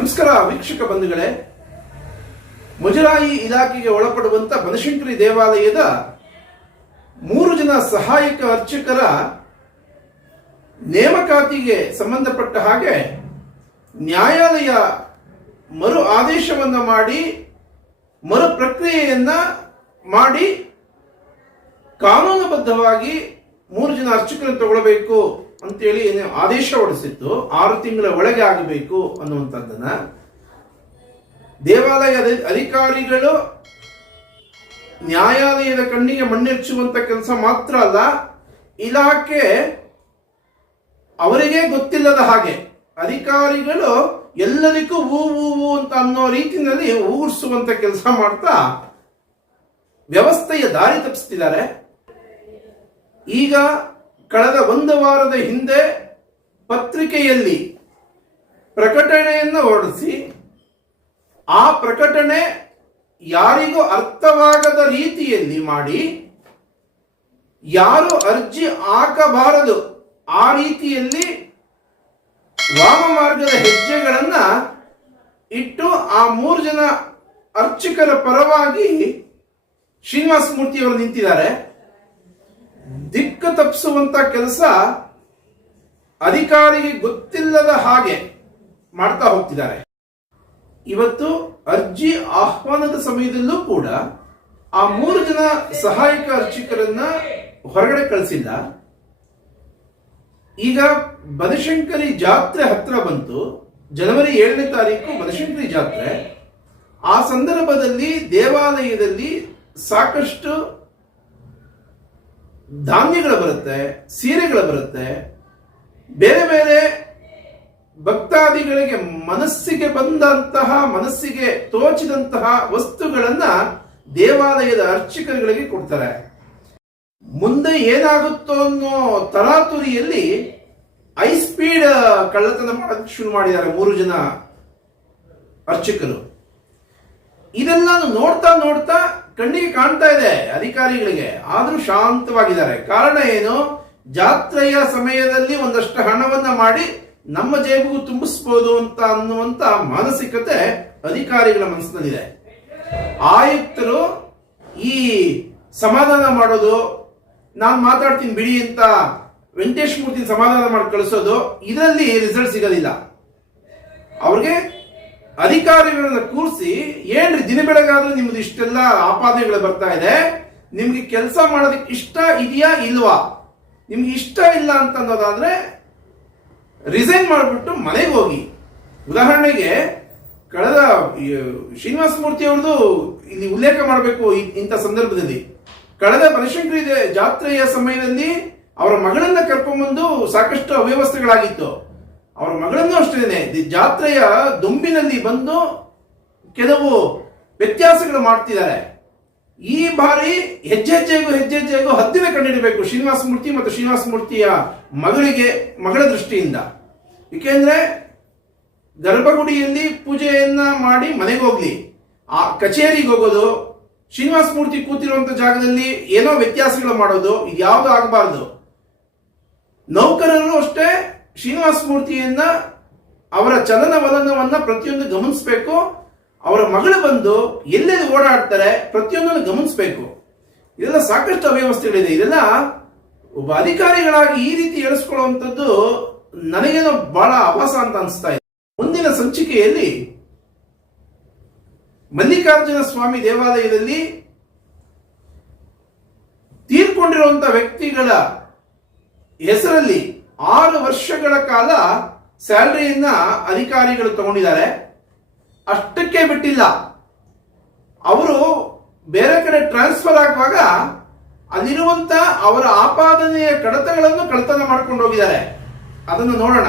ನಮಸ್ಕಾರ ವೀಕ್ಷಕ ಬಂಧುಗಳೇ, ಮುಜರಾಯಿ ಇಲಾಖೆಗೆ ಒಳಪಡುವಂತ ಬನಶಂಕರಿ ದೇವಾಲಯದ 3 ಜನ ಸಹಾಯಕ ಅರ್ಚಕರ ನೇಮಕಾತಿಗೆ ಸಂಬಂಧಪಟ್ಟ ಹಾಗೆ ನ್ಯಾಯಾಲಯ ಮರು ಆದೇಶವನ್ನು ಮಾಡಿ ಮರು ಪ್ರಕ್ರಿಯೆಯನ್ನ ಮಾಡಿ ಕಾನೂನುಬದ್ಧವಾಗಿ 3 ಜನ ಅರ್ಚಕರನ್ನು ತಗೊಳ್ಬೇಕು ಅಂತೇಳಿ ಆದೇಶ ಹೊರಡಿಸಿತ್ತು. 6 ತಿಂಗಳ ಒಳಗೆ ಆಗಬೇಕು ಅನ್ನುವಂಥದ್ದನ್ನ ದೇವಾಲಯದ ಅಧಿಕಾರಿಗಳು ನ್ಯಾಯಾಲಯದ ಕಣ್ಣಿಗೆ ಮಣ್ಣೆಚ್ಚುವಂತ ಕೆಲಸ ಮಾತ್ರ ಅಲ್ಲ, ಇಲಾಖೆ ಅವರಿಗೆ ಗೊತ್ತಿಲ್ಲದ ಹಾಗೆ ಅಧಿಕಾರಿಗಳು ಎಲ್ಲರಿಗೂ ಹೂ ಅಂತ ಅನ್ನೋ ರೀತಿಯಲ್ಲಿ ಊರಿಸುವಂತ ಕೆಲಸ ಮಾಡ್ತಾ ವ್ಯವಸ್ಥೆಯ ದಾರಿ ತಪ್ಪಿಸ್ತಿದ್ದಾರೆ. ಈಗ ಕಳೆದ 1 ವಾರದ ಹಿಂದೆ ಪತ್ರಿಕೆಯಲ್ಲಿ ಪ್ರಕಟಣೆಯನ್ನು ಹೊರಡಿಸಿ ಆ ಪ್ರಕಟಣೆ ಯಾರಿಗೂ ಅರ್ಥವಾಗದ ರೀತಿಯಲ್ಲಿ ಮಾಡಿ ಯಾರು ಅರ್ಜಿ ಹಾಕಬಾರದು ಆ ರೀತಿಯಲ್ಲಿ ವಾಮ ಮಾರ್ಗದ ಹೆಜ್ಜೆಗಳನ್ನ ಇಟ್ಟು ಆ 3 ಜನ ಅರ್ಚಕರ ಪರವಾಗಿ ಶ್ರೀನಿವಾಸ ಮೂರ್ತಿಯವರು ನಿಂತಿದ್ದಾರೆ. ದಿಕ್ಕು ತಪ್ಪಿಸುವಂತ ಕೆಲಸ ಅಧಿಕಾರಿಗೆ ಗೊತ್ತಿಲ್ಲದ ಹಾಗೆ ಮಾಡ್ತಾ ಹೋಗ್ತಿದ್ದಾರೆ. ಇವತ್ತು ಅರ್ಜಿ ಆಹ್ವಾನದ ಸಮಯದಲ್ಲೂ ಕೂಡ ಆ 3 ಜನ ಸಹಾಯಕ ಅರ್ಚಕರನ್ನ ಹೊರಗಡೆ ಕಳಿಸಿಲ್ಲ. ಈಗ ಬನಶಂಕರಿ ಜಾತ್ರೆ ಹತ್ರ ಬಂತು. ಜನವರಿ 7ನೇ ತಾರೀಕು ಬನಶಂಕರಿ ಜಾತ್ರೆ. ಆ ಸಂದರ್ಭದಲ್ಲಿ ದೇವಾಲಯದಲ್ಲಿ ಸಾಕಷ್ಟು ಧಾನ್ಯಗಳು ಬರುತ್ತೆ, ಸೀರೆಗಳು ಬರುತ್ತೆ, ಬೇರೆ ಬೇರೆ ಭಕ್ತಾದಿಗಳಿಗೆ ಮನಸ್ಸಿಗೆ ಬಂದಂತಹ ಮನಸ್ಸಿಗೆ ತೋಚಿದಂತಹ ವಸ್ತುಗಳನ್ನ ದೇವಾಲಯದ ಅರ್ಚಕರುಗಳಿಗೆ ಕೊಡ್ತಾರೆ. ಮುಂದೆ ಏನಾಗುತ್ತೋ ಅನ್ನೋ ತರಾತುರಿಯಲ್ಲಿ ಹೈ ಸ್ಪೀಡ್ ಕಳ್ಳತನ ಮಾಡೋದಕ್ಕೆ ಶುರು ಮಾಡಿದ್ದಾರೆ 3 ಜನ ಅರ್ಚಕರು. ಇದೆಲ್ಲ ನೋಡ್ತಾ ನೋಡ್ತಾ ಕಣ್ಣಿಗೆ ಕಾಣ್ತಾ ಇದೆ ಅಧಿಕಾರಿಗಳಿಗೆ, ಆದ್ರೂ ಶಾಂತವಾಗಿದ್ದಾರೆ. ಕಾರಣ ಏನು? ಜಾತ್ರೆಯ ಸಮಯದಲ್ಲಿ ಒಂದಷ್ಟು ಹಣವನ್ನ ಮಾಡಿ ನಮ್ಮ ಜೇಬಿಗೂ ತುಂಬಿಸಬಹುದು ಅಂತ ಅನ್ನುವಂತ ಮಾನಸಿಕತೆ ಅಧಿಕಾರಿಗಳ ಮನಸ್ಸಿನಲ್ಲಿದೆ. ಆಯುಕ್ತರು ಈ ಸಮಾಧಾನ ಮಾಡೋದು, ನಾನು ಮಾತಾಡ್ತೀನಿ ಬಿಡಿ ಅಂತ ವೆಂಕಟೇಶ್ ಮೂರ್ತಿ ಸಮಾಧಾನ ಮಾಡಿ ಕಳಿಸೋದು, ಇದರಲ್ಲಿ ರಿಸಲ್ಟ್ ಸಿಗೋದಿಲ್ಲ. ಅವ್ರಿಗೆ ಅಧಿಕಾರಿಗಳನ್ನ ಕೂರಿಸಿ, ಏನ್ರಿ ದಿನ ಬೆಳಗಾದ್ರೂ ನಿಮ್ದು ಇಷ್ಟೆಲ್ಲ ಆಪಾದನೆಗಳು ಬರ್ತಾ ಇದೆ, ನಿಮ್ಗೆ ಕೆಲಸ ಮಾಡೋದಕ್ಕೆ ಇಷ್ಟ ಇದೆಯಾ ಇಲ್ವಾ? ನಿಮ್ಗೆ ಇಷ್ಟ ಇಲ್ಲ ಅಂತ ಅನ್ನೋದಾದ್ರೆ ರಿಸೈನ್ ಮಾಡಿಬಿಟ್ಟು ಮನೆಗೆ ಹೋಗಿ. ಉದಾಹರಣೆಗೆ ಕಳೆದ ಶ್ರೀನಿವಾಸ ಮೂರ್ತಿ ಅವ್ರದ್ದು ಇಲ್ಲಿ ಉಲ್ಲೇಖ ಮಾಡಬೇಕು. ಇಂಥ ಸಂದರ್ಭದಲ್ಲಿ ಕಳೆದ ಬನಶಂಕರಿ ಜಾತ್ರೆಯ ಸಮಯದಲ್ಲಿ ಅವರ ಮಗಳನ್ನ ಕರ್ಕೊಂಡ್ಬಂದು ಸಾಕಷ್ಟು ಅವ್ಯವಸ್ಥೆಗಳಾಗಿತ್ತು. ಅವರ ಮಗಳನ್ನು ಅಷ್ಟೇನೆ ಜಾತ್ರೆಯ ದುಂಬಿನಲ್ಲಿ ಬಂದು ಕೆಲವು ವ್ಯತ್ಯಾಸಗಳು ಮಾಡ್ತಿದ್ದಾರೆ. ಈ ಬಾರಿ ಹೆಜ್ಜೆಜ್ಜೆಗೂ ಹದ್ದಿನ ಕಂಡಿಡಬೇಕು ಶ್ರೀನಿವಾಸ ಮೂರ್ತಿ ಮತ್ತು ಶ್ರೀನಿವಾಸ ಮೂರ್ತಿಯ ಮಗಳ ದೃಷ್ಟಿಯಿಂದ. ಏಕೆಂದ್ರೆ ಗರ್ಭಗುಡಿಯಲ್ಲಿ ಪೂಜೆಯನ್ನ ಮಾಡಿ ಮನೆಗೆ ಹೋಗ್ಲಿ, ಆ ಕಚೇರಿಗೆ ಹೋಗೋದು, ಶ್ರೀನಿವಾಸ ಮೂರ್ತಿ ಕೂತಿರುವಂತ ಜಾಗದಲ್ಲಿ ಏನೋ ವ್ಯತ್ಯಾಸಗಳು ಮಾಡೋದು, ಇದು ಯಾವುದು ಆಗಬಾರದು. ನೌಕರರು ಅಷ್ಟೇ ಶ್ರೀನಿವಾಸ ಮೂರ್ತಿಯನ್ನ ಅವರ ಚಲನವಲನವನ್ನ ಪ್ರತಿಯೊಂದು ಗಮನಿಸಬೇಕು. ಅವರ ಮಗಳು ಬಂದು ಎಲ್ಲೆಲ್ಲಿ ಓಡಾಡ್ತಾರೆ ಪ್ರತಿಯೊಂದನ್ನು ಗಮನಿಸಬೇಕು. ಇದೆಲ್ಲ ಸಾಕಷ್ಟು ಅವ್ಯವಸ್ಥೆಗಳಿದೆ. ಇದೆಲ್ಲ ಒಬ್ಬ ಅಧಿಕಾರಿಗಳಾಗಿ ಈ ರೀತಿ ಎಳಿಸ್ಕೊಳ್ಳುವಂಥದ್ದು ನನಗೇನೋ ಬಹಳ ಅಭಾಸ ಅಂತ ಅನಿಸ್ತಾ ಇದೆ. ಮುಂದಿನ ಸಂಚಿಕೆಯಲ್ಲಿ ಮಲ್ಲಿಕಾರ್ಜುನ ಸ್ವಾಮಿ ದೇವಾಲಯದಲ್ಲಿ ತೀರ್ಕೊಂಡಿರುವಂತಹ ವ್ಯಕ್ತಿಗಳ ಹೆಸರಲ್ಲಿ 6 ವರ್ಷಗಳ ಕಾಲ ಸ್ಯಾಲರಿಯನ್ನ ಅಧಿಕಾರಿಗಳು ತಗೊಂಡಿದ್ದಾರೆ. ಅಷ್ಟಕ್ಕೆ ಬಿಟ್ಟಿಲ್ಲ, ಅವರು ಬೇರೆ ಕಡೆ ಟ್ರಾನ್ಸ್ಫರ್ ಆಗುವಾಗ ಅಲ್ಲಿರುವಂತ ಅವರ ಆಪಾದನೆಯ ಕಡತಗಳನ್ನು ಕಳ್ಳತನ ಮಾಡ್ಕೊಂಡು ಹೋಗಿದ್ದಾರೆ. ಅದನ್ನು ನೋಡೋಣ.